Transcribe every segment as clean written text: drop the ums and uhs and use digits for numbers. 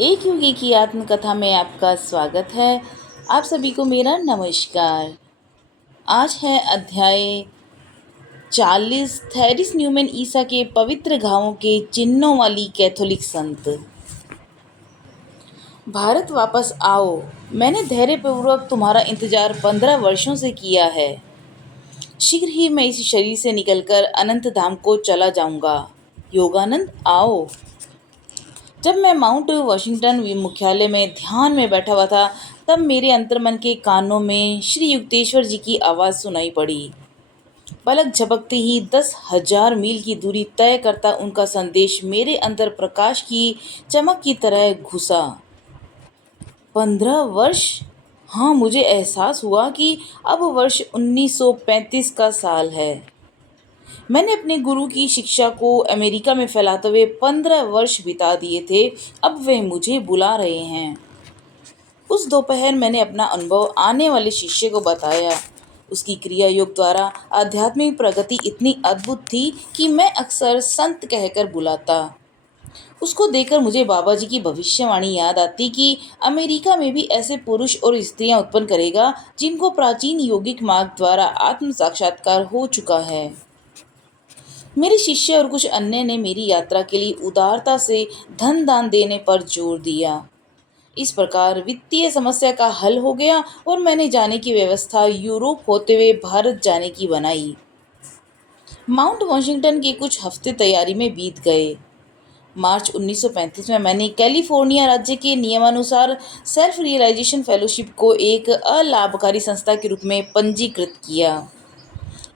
एक योगी की आत्मकथा में आपका स्वागत है। आप सभी को मेरा नमस्कार। आज है अध्याय 40। थेरिस न्यूमैन ईसा के पवित्र घावों के चिन्हों वाली कैथोलिक संत। भारत वापस आओ। मैंने धैर्यपूर्वक तुम्हारा इंतजार 15 वर्षों से किया है। शीघ्र ही मैं इस शरीर से निकलकर अनंत धाम को चला जाऊंगा। योगानंद आओ। जब मैं माउंट वॉशिंगटन मुख्यालय में ध्यान में बैठा हुआ था, तब मेरे अंतर्मन के कानों में श्री युक्तेश्वर जी की आवाज़ सुनाई पड़ी। पलक झपकते ही 10,000 मील की दूरी तय करता उनका संदेश मेरे अंदर प्रकाश की चमक की तरह घुसा। 15 वर्ष। हाँ, मुझे एहसास हुआ कि अब वर्ष 1935 का साल है। मैंने अपने गुरु की शिक्षा को अमेरिका में फैलाते हुए 15 वर्ष बिता दिए थे। अब वे मुझे बुला रहे हैं। उस दोपहर मैंने अपना अनुभव आने वाले शिष्य को बताया। उसकी क्रिया योग द्वारा आध्यात्मिक प्रगति इतनी अद्भुत थी कि मैं अक्सर संत कहकर बुलाता। उसको देखकर मुझे बाबा जी की भविष्यवाणी याद आती कि अमेरिका में भी ऐसे पुरुष और स्त्रियां उत्पन्न करेगा जिनको प्राचीन योगिक मार्ग द्वारा आत्म साक्षात्कार हो चुका है। मेरे शिष्य और कुछ अन्य ने मेरी यात्रा के लिए उदारता से धन दान देने पर जोर दिया। इस प्रकार वित्तीय समस्या का हल हो गया और मैंने जाने की व्यवस्था यूरोप होते हुए भारत जाने की बनाई। माउंट वॉशिंगटन के कुछ हफ्ते तैयारी में बीत गए। मार्च 1935 में मैंने कैलिफोर्निया राज्य के नियमानुसार सेल्फ रियलाइजेशन फेलोशिप को एक अलाभकारी संस्था के रूप में पंजीकृत किया।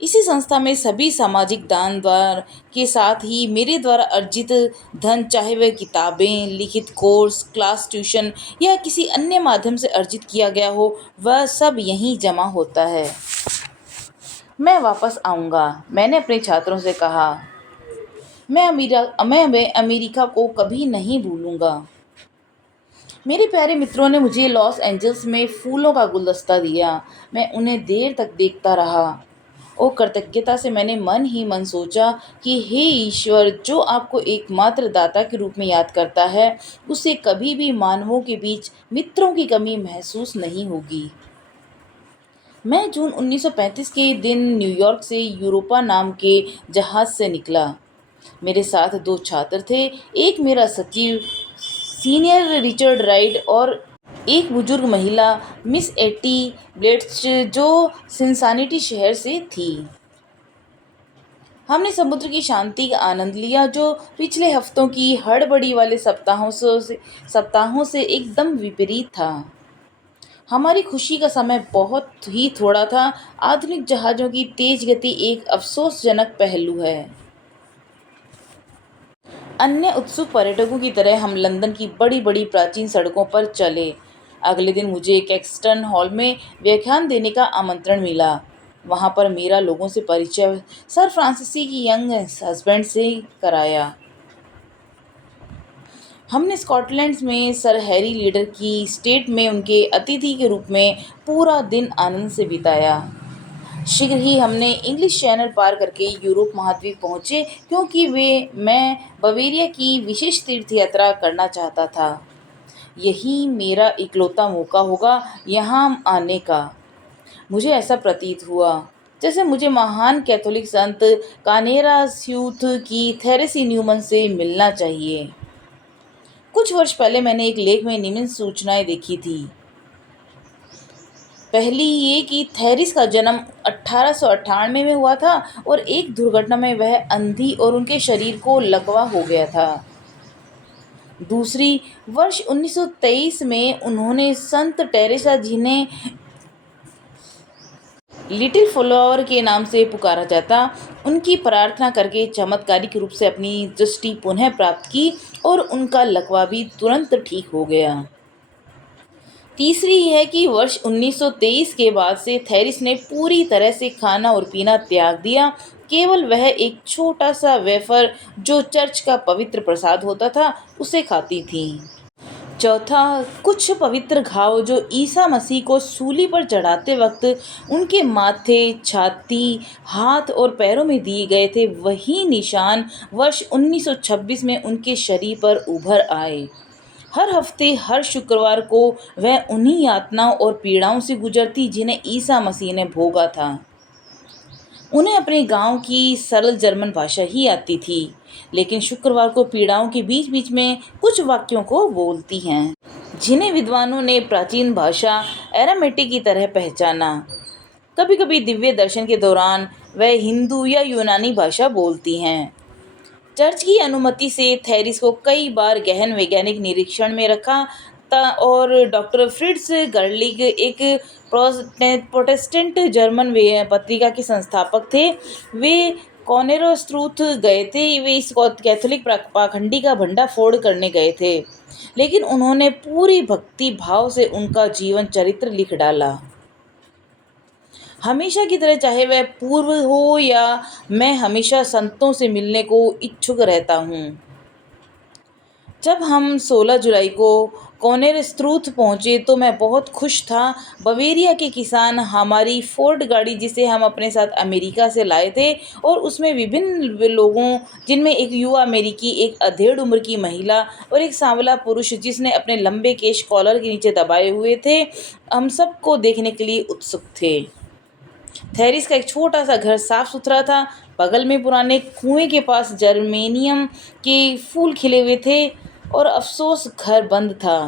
इसी संस्था में सभी सामाजिक दान द्वार के साथ ही मेरे द्वारा अर्जित धन, चाहे वह किताबें, लिखित कोर्स, क्लास ट्यूशन या किसी अन्य माध्यम से अर्जित किया गया हो, वह सब यहीं जमा होता है। मैं वापस आऊँगा, मैंने अपने छात्रों से कहा। मैं अमेरिका को कभी नहीं भूलूंगा। मेरे प्यारे मित्रों ने मुझे लॉस एंजल्स में फूलों का गुलदस्ता दिया। मैं उन्हें देर तक देखता रहा और कृतज्ञता से मैंने मन ही मन सोचा कि हे ईश्वर, जो आपको एकमात्र दाता के रूप में याद करता है, उसे कभी भी मानवों के बीच मित्रों की कमी महसूस नहीं होगी। मैं जून 1935 के दिन न्यूयॉर्क से यूरोपा नाम के जहाज से निकला। मेरे साथ 2 छात्र थे, एक मेरा सचिव सीनियर रिचर्ड राइट और एक बुजुर्ग महिला मिस एटी ब्लेट्स जो सिंसानिटी शहर से थी। हमने समुद्र की शांति का आनंद लिया, जो पिछले हफ्तों की हड़बड़ी वाले सप्ताहों से एकदम विपरीत था। हमारी खुशी का समय बहुत ही थोड़ा था। आधुनिक जहाज़ों की तेज गति एक अफसोसजनक पहलू है। अन्य उत्सुक पर्यटकों की तरह हम लंदन की बड़ी बड़ी प्राचीन सड़कों पर चले। अगले दिन मुझे कैक्सटन हॉल में व्याख्यान देने का आमंत्रण मिला। वहाँ पर मेरा लोगों से परिचय सर फ्रांसिसी की यंग हस्बैंड से कराया। हमने स्कॉटलैंड में सर हैरी लीडर की स्टेट में उनके अतिथि के रूप में पूरा दिन आनंद से बिताया। शीघ्र ही हमने इंग्लिश चैनल पार करके यूरोप महाद्वीप पहुँचे, क्योंकि मैं बवेरिया की विशेष तीर्थ यात्रा करना चाहता था। यही मेरा इकलौता मौका होगा यहाँ आने का। मुझे ऐसा प्रतीत हुआ जैसे मुझे महान कैथोलिक संत कानेरा स्यूथ की थेरेसी न्यूमन से मिलना चाहिए। कुछ वर्ष पहले मैंने एक लेख में निम्न सूचनाएं देखी थी। पहली ये कि थेरिस का जन्म 1898 में हुआ था और एक दुर्घटना में वह अंधी और उनके शरीर को लकवा हो गया था। दूसरी, वर्ष 1923 में उन्होंने संत टेरेसा, जिन्हें लिटिल फ्लावर के नाम से पुकारा जाता, उनकी प्रार्थना करके चमत्कारिक रूप से अपनी दृष्टि पुनः प्राप्त की और उनका लकवा भी तुरंत ठीक हो गया। तीसरी है कि वर्ष 1923 के बाद से थेरिस ने पूरी तरह से खाना और पीना त्याग दिया। केवल वह एक छोटा सा वेफर, जो चर्च का पवित्र प्रसाद होता था, उसे खाती थी। चौथा, कुछ पवित्र घाव जो ईसा मसीह को सूली पर चढ़ाते वक्त उनके माथे, छाती, हाथ और पैरों में दिए गए थे, वही निशान वर्ष 1926 में उनके शरीर पर उभर आए। हर हफ्ते हर शुक्रवार को वह उन्हीं यातनाओं और पीड़ाओं से गुजरती जिन्हें ईसा मसीह ने भोगा था। उन्हें अपने गांव की सरल जर्मन भाषा ही आती थी, लेकिन शुक्रवार को पीड़ाओं के बीच बीच में कुछ वाक्यों को बोलती हैं जिन्हें विद्वानों ने प्राचीन भाषा एरामेटिक की तरह पहचाना। कभी कभी दिव्य दर्शन के दौरान वह हिंदू या यूनानी भाषा बोलती हैं। चर्च की अनुमति से थेरिस को कई बार गहन वैज्ञानिक निरीक्षण में रखा था और डॉक्टर फ्रिट्ज गर्लिग एक प्रोटेस्टेंट जर्मन पत्रिका के संस्थापक थे। वे कॉनेरोस्ट्रूथ गए थे। वे इस कैथोलिक पाखंडी का भंडाफोड़ करने गए थे, लेकिन उन्होंने पूरी भक्ति भाव से उनका जीवन चरित्र लिख डाला। हमेशा की तरह, चाहे वह पूर्व हो या मैं हमेशा संतों से मिलने को इच्छुक रहता हूँ। जब हम 16 जुलाई को कोनेरस्ट्रूथ पहुँचे तो मैं बहुत खुश था। बवेरिया के किसान हमारी फोर्ड गाड़ी, जिसे हम अपने साथ अमेरिका से लाए थे, और उसमें विभिन्न लोगों, जिनमें एक युवा अमेरिकी, एक अधेड़ उम्र की महिला और एक सांवला पुरुष जिसने अपने लंबे केश कॉलर के नीचे दबाए हुए थे, हम सबको देखने के लिए उत्सुक थे। थेरिस का एक छोटा सा घर साफ सुथरा था। बगल में पुराने कुएं के पास जर्मेनियम के फूल खिले हुए थे और अफसोस घर बंद था।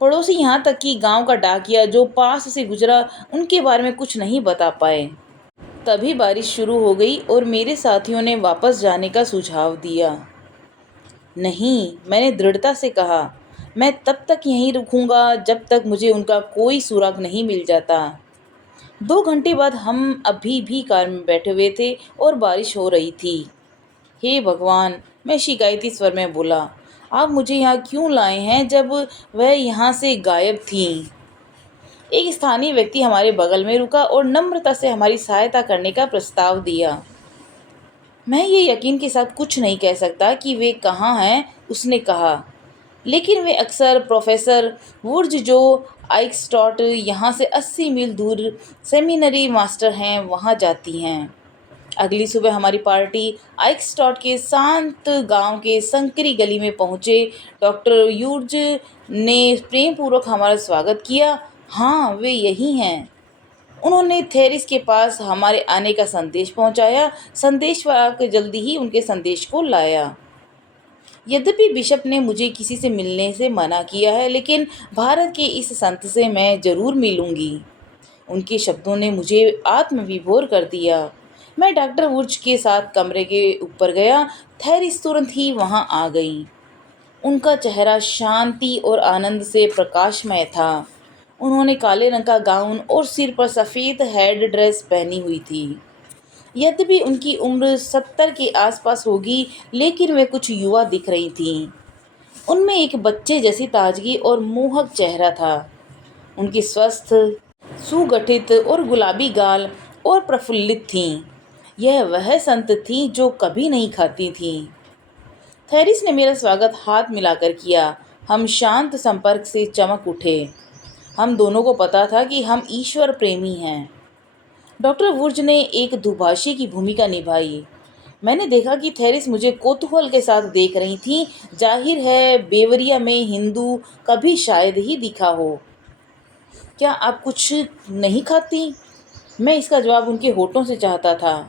पड़ोसी, यहाँ तक कि गांव का डाकिया जो पास से गुजरा, उनके बारे में कुछ नहीं बता पाए। तभी बारिश शुरू हो गई और मेरे साथियों ने वापस जाने का सुझाव दिया। नहीं, मैंने दृढ़ता से कहा, मैं तब तक यहीं रुकूंगा जब तक मुझे उनका कोई सुराग नहीं मिल जाता। 2 घंटे बाद हम अभी भी कार में बैठे हुए थे और बारिश हो रही थी। हे भगवान, मैं शिकायती स्वर में बोला, आप मुझे यहाँ क्यों लाए हैं जब वह यहाँ से गायब थीं? एक स्थानीय व्यक्ति हमारे बगल में रुका और नम्रता से हमारी सहायता करने का प्रस्ताव दिया। मैं ये यकीन के साथ कुछ नहीं कह सकता कि वे कहाँ हैं, उसने कहा, लेकिन वे अक्सर प्रोफेसर वुर्ज, जो आइक्सटॉट यहाँ से 80 मील दूर सेमिनरी मास्टर हैं, वहाँ जाती हैं। अगली सुबह हमारी पार्टी आइक्सटॉट के शांत गांव के संकरी गली में पहुँचे। डॉक्टर यूर्ज ने प्रेमपूर्वक हमारा स्वागत किया। हाँ, वे यही हैं। उन्होंने थेरिस के पास हमारे आने का संदेश पहुंचाया। संदेशवाहक जल्दी ही उनके संदेश को लाया। यद्यपि बिशप ने मुझे किसी से मिलने से मना किया है, लेकिन भारत के इस संत से मैं जरूर मिलूंगी। उनके शब्दों ने मुझे आत्मविभोर कर दिया। मैं डॉक्टर वुर्ज के साथ कमरे के ऊपर गया। थेरिस तुरंत ही वहां आ गई। उनका चेहरा शांति और आनंद से प्रकाशमय था। उन्होंने काले रंग का गाउन और सिर पर सफ़ेद हेड ड्रेस पहनी हुई थी। यद्यपि उनकी उम्र 70 के आसपास होगी, लेकिन वे कुछ युवा दिख रही थीं। उनमें एक बच्चे जैसी ताजगी और मोहक चेहरा था। उनकी स्वस्थ, सुगठित और गुलाबी गाल और प्रफुल्लित थीं। यह वह संत थीं जो कभी नहीं खाती थीं। थेरिस ने मेरा स्वागत हाथ मिलाकर किया। हम शांत संपर्क से चमक उठे। हम दोनों को पता था कि हम ईश्वर प्रेमी हैं। डॉक्टर वुर्ज ने एक दुभाषी की भूमिका निभाई। मैंने देखा कि थेरिस मुझे कौतूहल के साथ देख रही थी। जाहिर है, बेवरिया में हिंदू कभी शायद ही दिखा हो। क्या आप कुछ नहीं खाती? मैं इसका जवाब उनके होठों से चाहता था।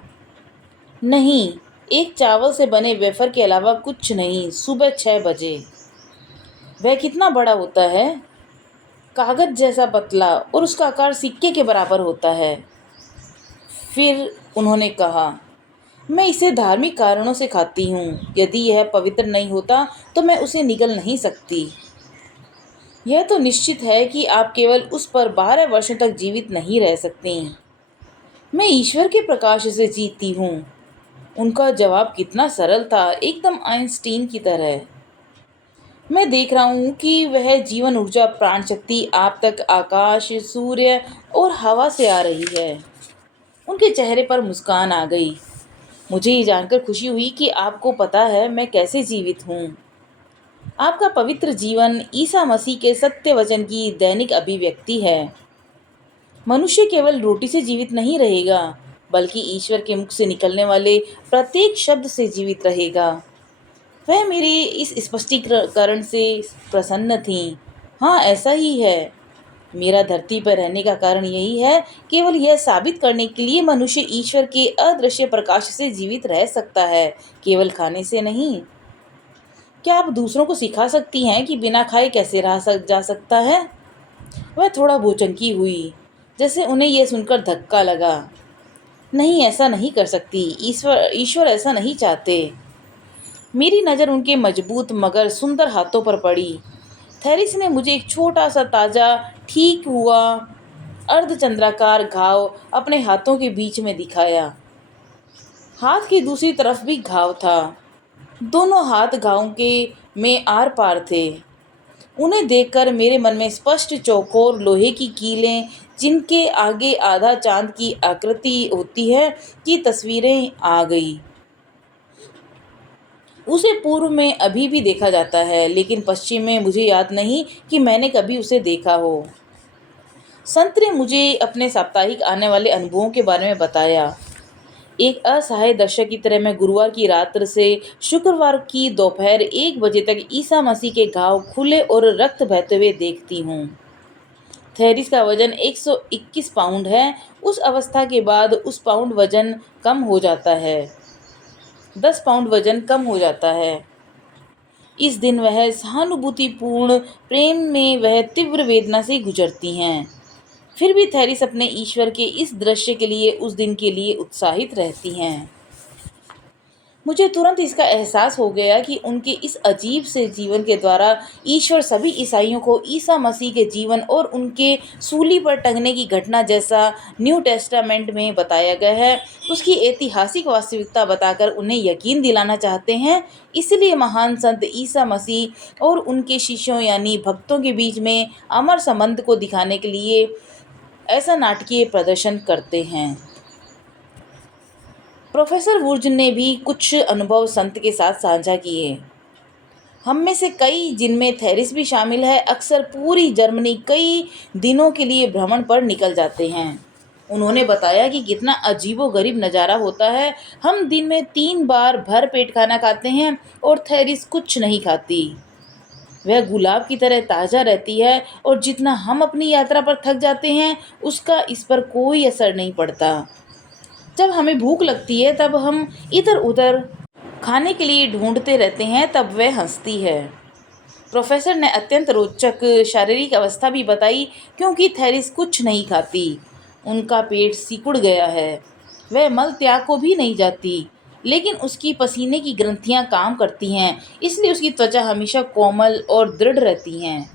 नहीं, एक चावल से बने वेफर के अलावा कुछ नहीं। सुबह 6 बजे। वह कितना बड़ा होता है? कागज जैसा पतला, और उसका आकार सिक्के के बराबर होता है। फिर उन्होंने कहा, मैं इसे धार्मिक कारणों से खाती हूँ। यदि यह पवित्र नहीं होता तो मैं उसे निगल नहीं सकती। यह तो निश्चित है कि आप केवल उस पर 12 वर्षों तक जीवित नहीं रह सकती। मैं ईश्वर के प्रकाश से जीती हूँ। उनका जवाब कितना सरल था, एकदम आइंस्टीन की तरह। मैं देख रहा हूँ कि वह जीवन ऊर्जा, प्राण शक्ति आप तक आकाश, सूर्य और हवा से आ रही है। उनके चेहरे पर मुस्कान आ गई। मुझे ये जानकर खुशी हुई कि आपको पता है मैं कैसे जीवित हूँ। आपका पवित्र जीवन ईसा मसीह के सत्य वचन की दैनिक अभिव्यक्ति है। मनुष्य केवल रोटी से जीवित नहीं रहेगा, बल्कि ईश्वर के मुख से निकलने वाले प्रत्येक शब्द से जीवित रहेगा। वह मेरे इस स्पष्टीकरण से प्रसन्न थीं। हाँ, ऐसा ही है। मेरा धरती पर रहने का कारण यही है, केवल यह साबित करने के लिए मनुष्य ईश्वर के अदृश्य प्रकाश से जीवित रह सकता है, केवल खाने से नहीं। क्या आप दूसरों को सिखा सकती हैं कि बिना खाए कैसे जा सकता है? वह थोड़ा भौचक्की हुई, जैसे उन्हें यह सुनकर धक्का लगा। नहीं, ऐसा नहीं कर सकती। ईश्वर ईश्वर ऐसा नहीं चाहते। मेरी नज़र उनके मजबूत मगर सुंदर हाथों पर पड़ी। थेरिस ने मुझे एक छोटा सा ताज़ा ठीक हुआ अर्धचंद्राकार घाव अपने हाथों के बीच में दिखाया। हाथ की दूसरी तरफ भी घाव था। दोनों हाथ घावों के में आर पार थे। उन्हें देखकर मेरे मन में स्पष्ट चौकोर लोहे की कीलें, जिनके आगे आधा चांद की आकृति होती है, की तस्वीरें आ गई। उसे पूर्व में अभी भी देखा जाता है, लेकिन पश्चिम में मुझे याद नहीं कि मैंने कभी उसे देखा हो। संत ने मुझे अपने साप्ताहिक आने वाले अनुभवों के बारे में बताया। एक असहाय दर्शक की तरह मैं गुरुवार की रात से शुक्रवार की दोपहर 1 बजे तक ईसा मसीह के घाव खुले और रक्त बहते हुए देखती हूँ। थेरिस का वजन 121 पाउंड है। उस अवस्था के बाद उस पाउंड वजन कम हो जाता है 10 पाउंड वजन कम हो जाता है। इस दिन वह सहानुभूतिपूर्ण प्रेम में वह तीव्र वेदना से गुजरती हैं। फिर भी थेरिस अपने ईश्वर के इस दृश्य के लिए उस दिन के लिए उत्साहित रहती हैं। मुझे तुरंत इसका एहसास हो गया कि उनके इस अजीब से जीवन के द्वारा ईश्वर सभी ईसाइयों को ईसा मसीह के जीवन और उनके सूली पर टंगने की घटना जैसा न्यू टेस्टामेंट में बताया गया है, उसकी ऐतिहासिक वास्तविकता बताकर उन्हें यकीन दिलाना चाहते हैं। इसलिए महान संत ईसा मसीह और उनके शिष्यों यानी भक्तों के बीच में अमर संबंध को दिखाने के लिए ऐसा नाटकीय प्रदर्शन करते हैं। प्रोफेसर वुर्ज ने भी कुछ अनुभव संत के साथ साझा किए। हम में से कई, जिनमें थेरिस भी शामिल है, अक्सर पूरी जर्मनी कई दिनों के लिए भ्रमण पर निकल जाते हैं। उन्होंने बताया कि कितना अजीबोगरीब नज़ारा होता है। हम दिन में 3 बार भर पेट खाना खाते हैं और थेरिस कुछ नहीं खाती। वह गुलाब की तरह ताज़ा रहती है और जितना हम अपनी यात्रा पर थक जाते हैं, उसका इस पर कोई असर नहीं पड़ता। जब हमें भूख लगती है तब हम इधर उधर खाने के लिए ढूंढते रहते हैं, तब वह हंसती है। प्रोफेसर ने अत्यंत रोचक शारीरिक अवस्था भी बताई, क्योंकि थेरिस कुछ नहीं खाती। उनका पेट सिकुड़ गया है। वह मल त्याग को भी नहीं जाती, लेकिन उसकी पसीने की ग्रंथियां काम करती हैं, इसलिए उसकी त्वचा हमेशा कोमल और दृढ़ रहती हैं।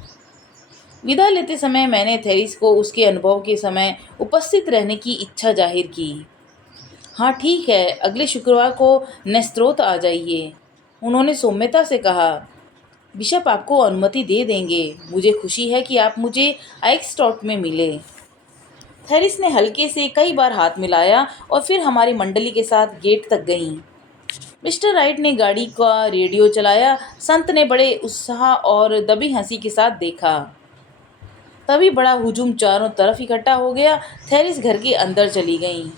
विदा लेते समय मैंने थेरिस को उसके अनुभव के समय उपस्थित रहने की इच्छा जाहिर की। हाँ ठीक है, अगले शुक्रवार को नेस्त्रोत आ जाइए, उन्होंने सौम्यता से कहा। बिशप आपको अनुमति दे देंगे। मुझे खुशी है कि आप मुझे आइक्सटॉट में मिले। थेरिस ने हल्के से कई बार हाथ मिलाया और फिर हमारी मंडली के साथ गेट तक गईं। मिस्टर राइट ने गाड़ी का रेडियो चलाया। संत ने बड़े उत्साह और दबी हंसी के साथ देखा। तभी बड़ा हुजूम चारों तरफ इकट्ठा हो गया। थेरिस घर के अंदर चली गईं।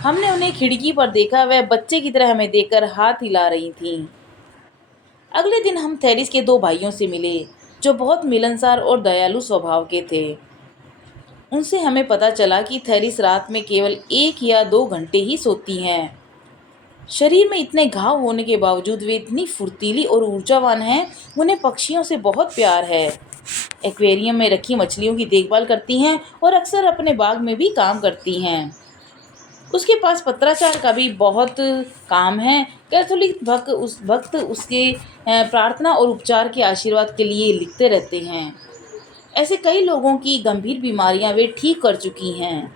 हमने उन्हें खिड़की पर देखा। वह बच्चे की तरह हमें देखकर हाथ हिला रही थीं। अगले दिन हम थेरिस के 2 भाइयों से मिले, जो बहुत मिलनसार और दयालु स्वभाव के थे। उनसे हमें पता चला कि थेरिस रात में केवल 1 या 2 घंटे ही सोती हैं। शरीर में इतने घाव होने के बावजूद वे इतनी फुर्तीली और ऊर्जावान हैं। उन्हें पक्षियों से बहुत प्यार है। एक्वेरियम में रखी मछलियों की देखभाल करती हैं और अक्सर अपने बाग में भी काम करती हैं। उसके पास पत्राचार का भी बहुत काम है। कैथोलिक भक्त उसके प्रार्थना और उपचार के आशीर्वाद के लिए लिखते रहते हैं। ऐसे कई लोगों की गंभीर बीमारियां वे ठीक कर चुकी हैं।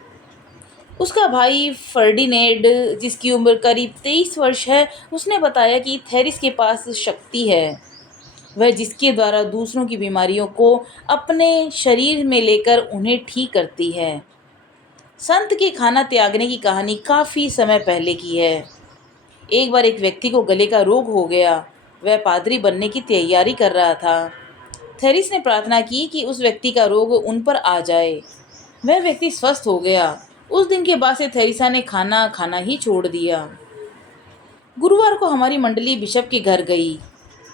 उसका भाई फर्डिनेंड, जिसकी उम्र करीब 23 वर्ष है, उसने बताया कि थेरिस के पास शक्ति है, वह जिसके द्वारा दूसरों की बीमारियों को अपने शरीर में लेकर उन्हें ठीक करती है। संत के खाना त्यागने की कहानी काफ़ी समय पहले की है। एक बार एक व्यक्ति को गले का रोग हो गया। वह पादरी बनने की तैयारी कर रहा था। थेरिस ने प्रार्थना की कि उस व्यक्ति का रोग उन पर आ जाए। वह व्यक्ति स्वस्थ हो गया। उस दिन के बाद से थेरिसा ने खाना खाना ही छोड़ दिया। गुरुवार को हमारी मंडली बिशप के घर गई।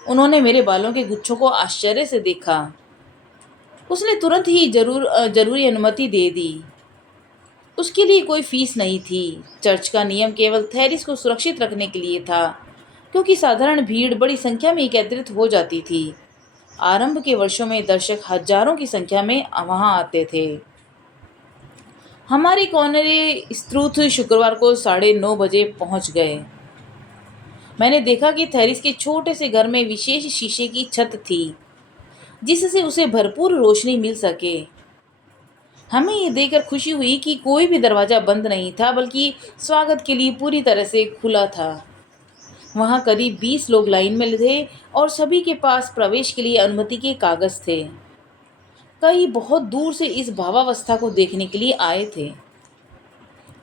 उन्होंने मेरे बालों के गुच्छों को आश्चर्य से देखा। उसने तुरंत ही जरूरी अनुमति दे दी। उसके लिए कोई फीस नहीं थी। चर्च का नियम केवल थेरिस को सुरक्षित रखने के लिए था, क्योंकि साधारण भीड़ बड़ी संख्या में एकत्रित हो जाती थी। आरंभ के वर्षों में दर्शक हजारों की संख्या में वहां आते थे। हमारे कॉर्नरे स्त्रूथ शुक्रवार को 9:30 बजे पहुंच गए। मैंने देखा कि थेरिस के छोटे से घर में विशेष शीशे की छत थी, जिससे उसे भरपूर रोशनी मिल सके। हमें ये देखकर खुशी हुई कि कोई भी दरवाज़ा बंद नहीं था, बल्कि स्वागत के लिए पूरी तरह से खुला था। वहाँ करीब 20 लोग लाइन में थे और सभी के पास प्रवेश के लिए अनुमति के कागज थे। कई बहुत दूर से इस भावावस्था को देखने के लिए आए थे।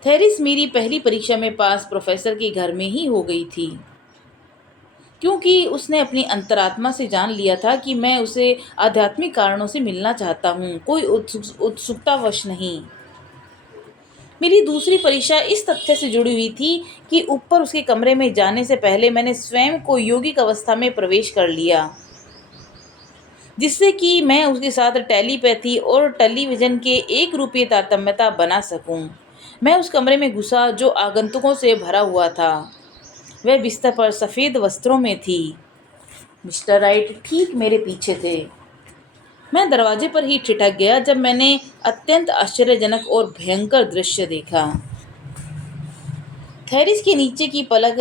थेरिस मेरी पहली परीक्षा में पास प्रोफेसर के घर में ही हो गई थी, क्योंकि उसने अपनी अंतरात्मा से जान लिया था कि मैं उसे आध्यात्मिक कारणों से मिलना चाहता हूँ, कोई उत्सुकतावश नहीं। मेरी दूसरी परीक्षा इस तथ्य से जुड़ी हुई थी कि ऊपर उसके कमरे में जाने से पहले मैंने स्वयं को यौगिक अवस्था में प्रवेश कर लिया, जिससे कि मैं उसके साथ टेलीपैथी और टेलीविज़न के एक रूपीय तारतम्यता बना सकूं। मैं उस कमरे में घुसा जो आगंतुकों से भरा हुआ था। वह बिस्तर पर सफ़ेद वस्त्रों में थी। मिस्टर राइट ठीक मेरे पीछे थे। मैं दरवाजे पर ही ठिठक गया जब मैंने अत्यंत आश्चर्यजनक और भयंकर दृश्य देखा। थेरिस के नीचे की पलक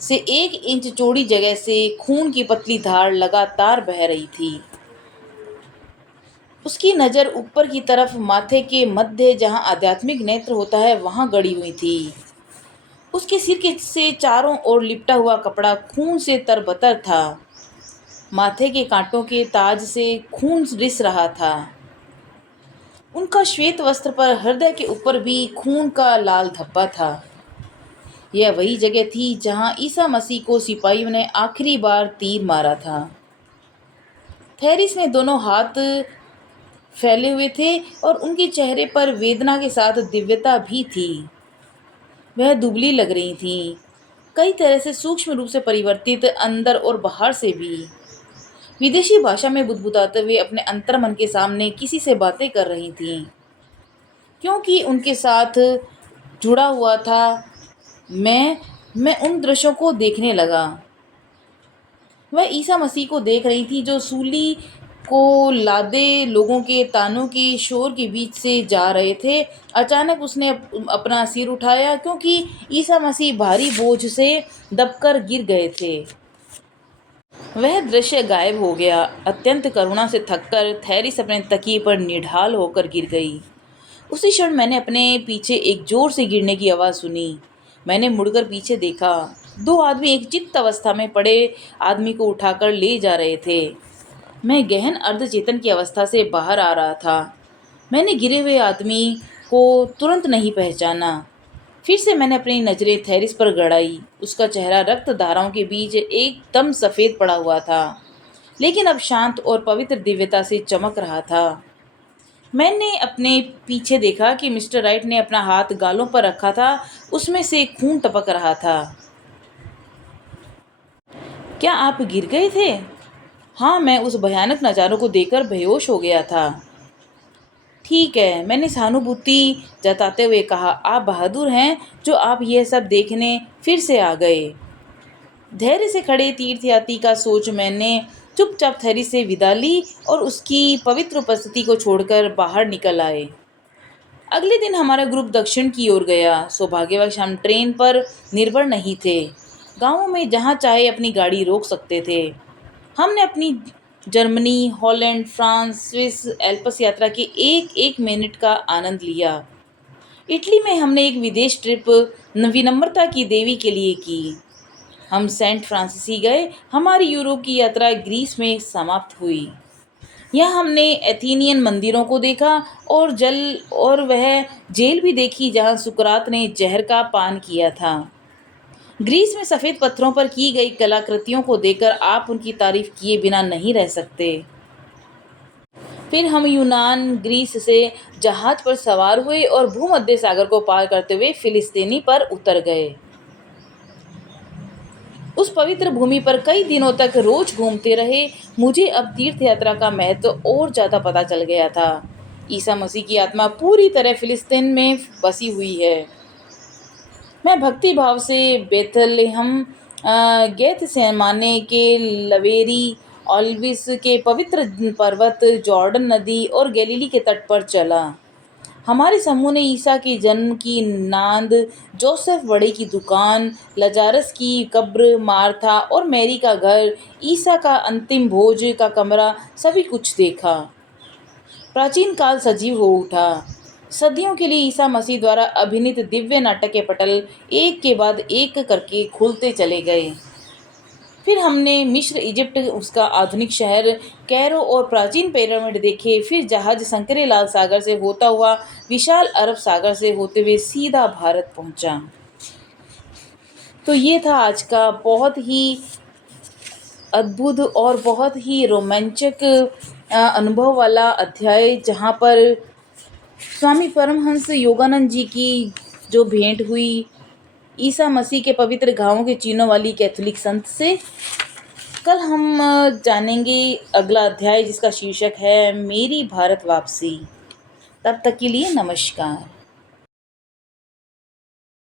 से 1 इंच चौड़ी जगह से खून की पतली धार लगातार बह रही थी। उसकी नज़र ऊपर की तरफ माथे के मध्य जहाँ आध्यात्मिक नेत्र होता है वहाँ गड़ी हुई थी। उसके सिर के से चारों ओर लिपटा हुआ कपड़ा खून से तरबतर था। माथे के कांटों के ताज से खून रिस रहा था। उनका श्वेत वस्त्र पर हृदय के ऊपर भी खून का लाल धब्बा था। यह वही जगह थी जहां ईसा मसीह को सिपाहियों ने आखिरी बार तीर मारा था। थेरिस ने दोनों हाथ फैले हुए थे और उनके चेहरे पर वेदना के साथ दिव्यता भी थी। वह दुबली लग रही थीं, कई तरह से सूक्ष्म रूप से परिवर्तित, अंदर और बाहर से भी। विदेशी भाषा में बुदबुदाते हुए अपने अंतर्मन के सामने किसी से बातें कर रही थीं, क्योंकि उनके साथ जुड़ा हुआ था। मैं उन दृश्यों को देखने लगा। वह ईसा मसीह को देख रही थी जो सूली को लादे लोगों के तानों के शोर के बीच से जा रहे थे। अचानक उसने अपना सिर उठाया, क्योंकि ईसा मसीह भारी बोझ से दबकर गिर गए थे। वह दृश्य गायब हो गया। अत्यंत करुणा से थककर थेरिस अपने तकिए पर निढाल होकर गिर गई। उसी क्षण मैंने अपने पीछे एक जोर से गिरने की आवाज़ सुनी। मैंने मुड़कर पीछे देखा। 2 आदमी एक चित्त अवस्था में पड़े आदमी को उठाकर ले जा रहे थे। मैं गहन अर्धचेतन की अवस्था से बाहर आ रहा था। मैंने गिरे हुए आदमी को तुरंत नहीं पहचाना। फिर से मैंने अपनी नज़रें थेरिस पर गड़ाई। उसका चेहरा रक्त धाराओं के बीच एकदम सफ़ेद पड़ा हुआ था, लेकिन अब शांत और पवित्र दिव्यता से चमक रहा था। मैंने अपने पीछे देखा कि मिस्टर राइट ने अपना हाथ गालों पर रखा था। उसमें से खून टपक रहा था। क्या आप गिर गए थे? हाँ, मैं उस भयानक नज़ारों को देखकर बेहोश हो गया था। ठीक है, मैंने सहानुभूति जताते हुए कहा। आप बहादुर हैं जो आप यह सब देखने फिर से आ गए। धैर्य से खड़े तीर्थयात्री का सोच मैंने चुपचाप थेरी से विदा ली और उसकी पवित्र उपस्थिति को छोड़कर बाहर निकल आए। अगले दिन हमारा ग्रुप दक्षिण की ओर गया। सौभाग्यवश हम ट्रेन पर निर्भर नहीं थे। गाँवों में जहाँ चाहे अपनी गाड़ी रोक सकते थे। हमने अपनी Germany, Holland, France, Swiss Alps यात्रा के एक एक मिनट का आनंद लिया। इटली में हमने एक विदेश ट्रिप विनम्रता की देवी के लिए की। हम सेंट फ्रांसिसी गए। हमारी यूरोप की यात्रा ग्रीस में समाप्त हुई। यहाँ हमने एथेनियन मंदिरों को देखा और वह जेल भी देखी जहाँ सुकरात ने जहर का पान किया था। ग्रीस में सफ़ेद पत्थरों पर की गई कलाकृतियों को देखकर आप उनकी तारीफ किए बिना नहीं रह सकते। फिर हम यूनान, ग्रीस से जहाज पर सवार हुए और भूमध्य सागर को पार करते हुए फिलिस्तीनी पर उतर गए। उस पवित्र भूमि पर कई दिनों तक रोज घूमते रहे, मुझे अब तीर्थ यात्रा का महत्व और ज़्यादा पता चल गया था। ईसा मसीह की आत्मा पूरी तरह फिलिस्तीन में बसी हुई है। मैं भक्ति भाव से बेथलेहम, गेतसेमाने के लवेरी, ऑलिव्स के पवित्र पर्वत, जॉर्डन नदी और गलीली के तट पर चला। हमारे समूह ने ईसा के जन्म की नांद, जोसेफ बड़े की दुकान, लजारस की कब्र, मार्था और मैरी का घर, ईसा का अंतिम भोज का कमरा, सभी कुछ देखा। प्राचीन काल सजीव हो उठा। सदियों के लिए ईसा मसीह द्वारा अभिनीत दिव्य नाटक के पटल एक के बाद एक करके खुलते चले गए। फिर हमने मिस्र, इजिप्ट, उसका आधुनिक शहर कैरो और प्राचीन पिरामिड देखे। फिर जहाज संकरे लाल सागर से होता हुआ विशाल अरब सागर से होते हुए सीधा भारत पहुंचा। तो ये था आज का बहुत ही अद्भुत और बहुत ही रोमांचक अनुभव वाला अध्याय, जहाँ पर स्वामी परमहंस योगानंद जी की जो भेंट हुई ईसा मसीह के पवित्र घावों के चिन्हों वाली कैथोलिक संत से। कल हम जानेंगे अगला अध्याय, जिसका शीर्षक है मेरी भारत वापसी। तब तक के लिए नमस्कार।